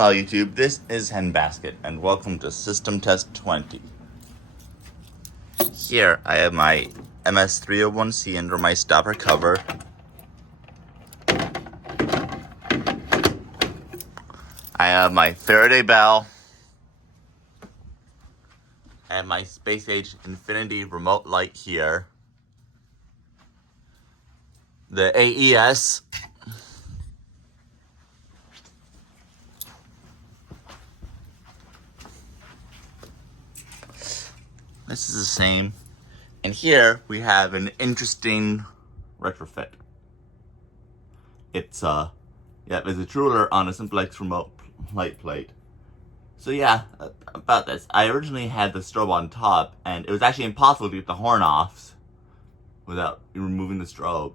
Hello YouTube, this is Henbasket, and welcome to System Test 20. Here I have my MS301C under my stopper cover. I have my Faraday bell. I have my Space Age Infinity remote light here. The AES. This is the same. And here we have an interesting retrofit. It's there's a Truler on a Simplex remote light plate. So yeah, about this. I originally had the strobe on top, and it was actually impossible to get the horn off without removing the strobe.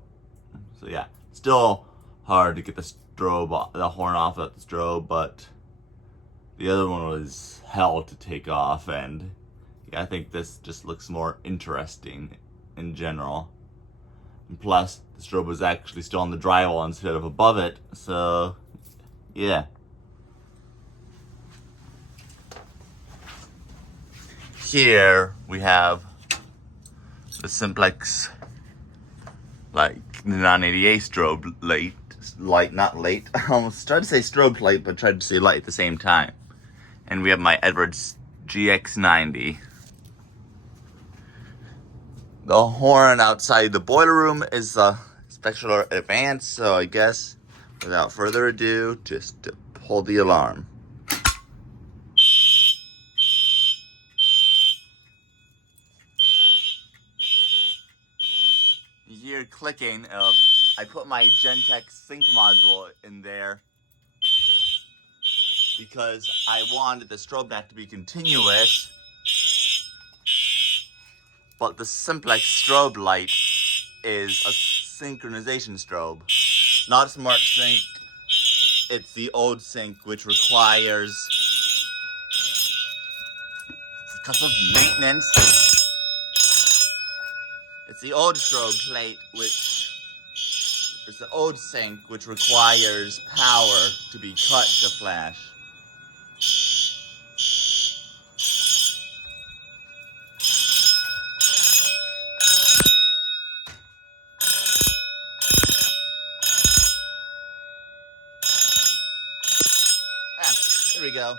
So yeah, still hard to get the horn off without the strobe, but the other one was hell to take off, and yeah, I think this just looks more interesting in general. And plus, the strobe was actually still on the drywall instead of above it, so yeah. Here we have the Simplex, like the 988 strobe light, not late. I almost tried to say strobe light, but tried to say light at the same time. And we have my Edwards GX90. The horn outside the boiler room is Spectral Advance, so I guess without further ado, just to pull the alarm. You hear clicking of, I put my Gentex sync module in there because I wanted the strobe not to be continuous, but the Simplex strobe light is a synchronization strobe, not a smart sync. It's the old sync, which requires, because of maintenance, it's the old strobe plate, which is the old sync, which requires power to be cut to flash. There we go.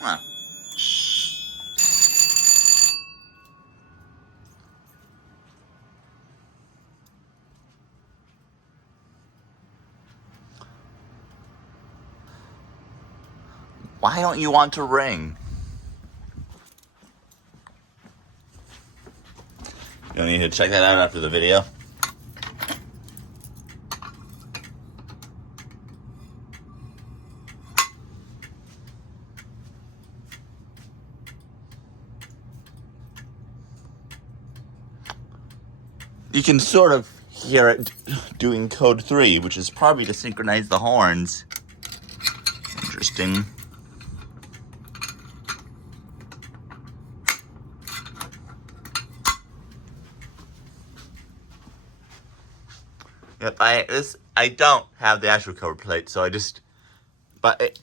Huh. Why don't you want to ring? You'll need to check that out after the video. You can sort of hear it doing code 3, which is probably to synchronize the horns. Interesting. Yep, I don't have the actual cover plate, so but it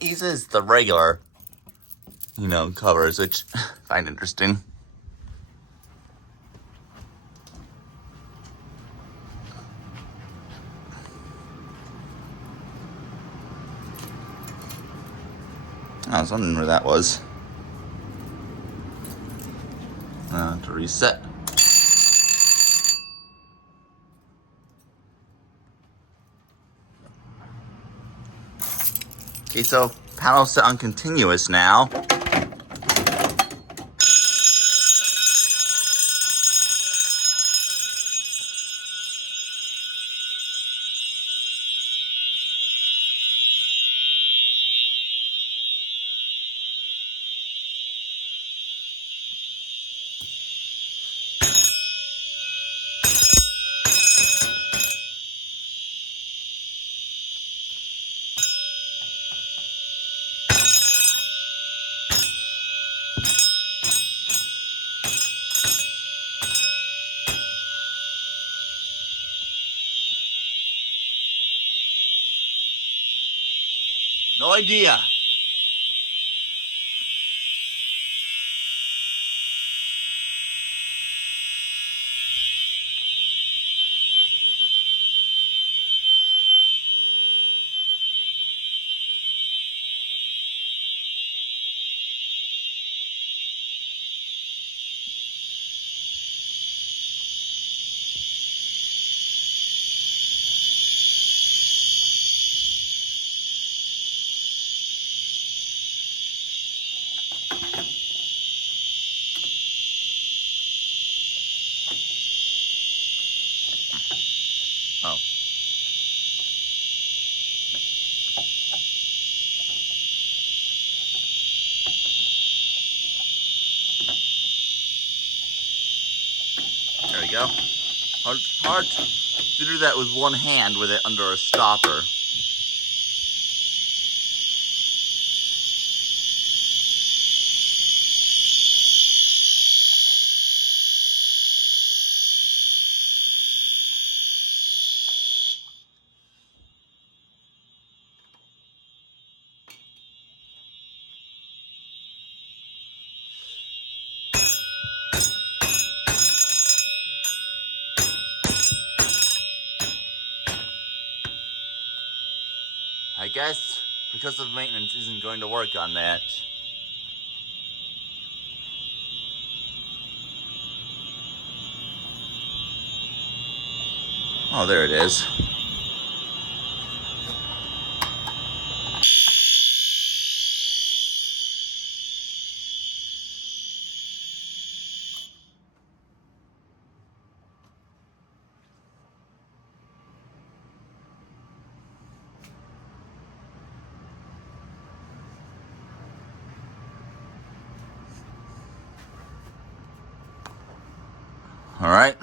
uses the regular, covers, which I find interesting. I was wondering where that was. To reset. Okay, so panel set on continuous now. No idea. Oh. There we go. Hard to do that with one hand with it under a stopper. I guess percussive maintenance isn't going to work on that. Oh, there it is. All right.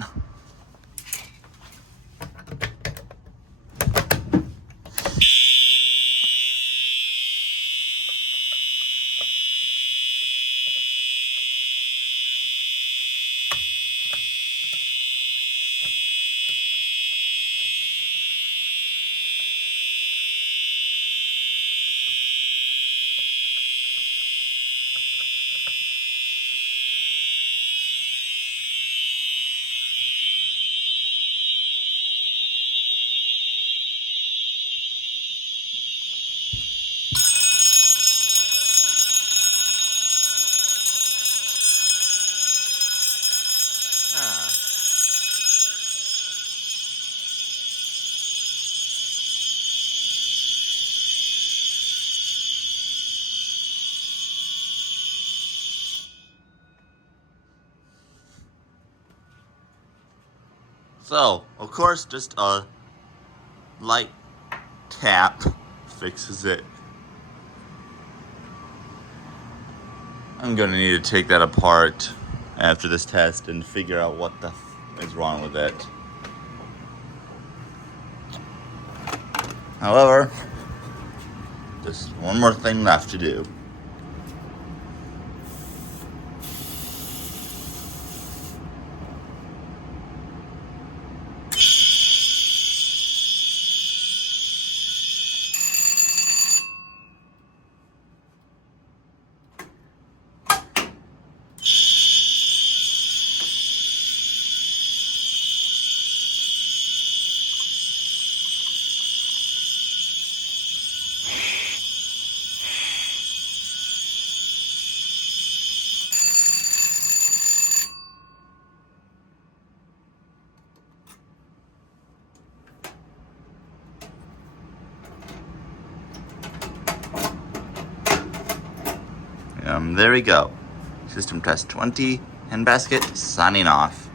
So, of course, just a light tap fixes it. I'm gonna need to take that apart after this test and figure out what the is wrong with it. However, just one more thing left to do. There we go. System test 20, Handbasket signing off.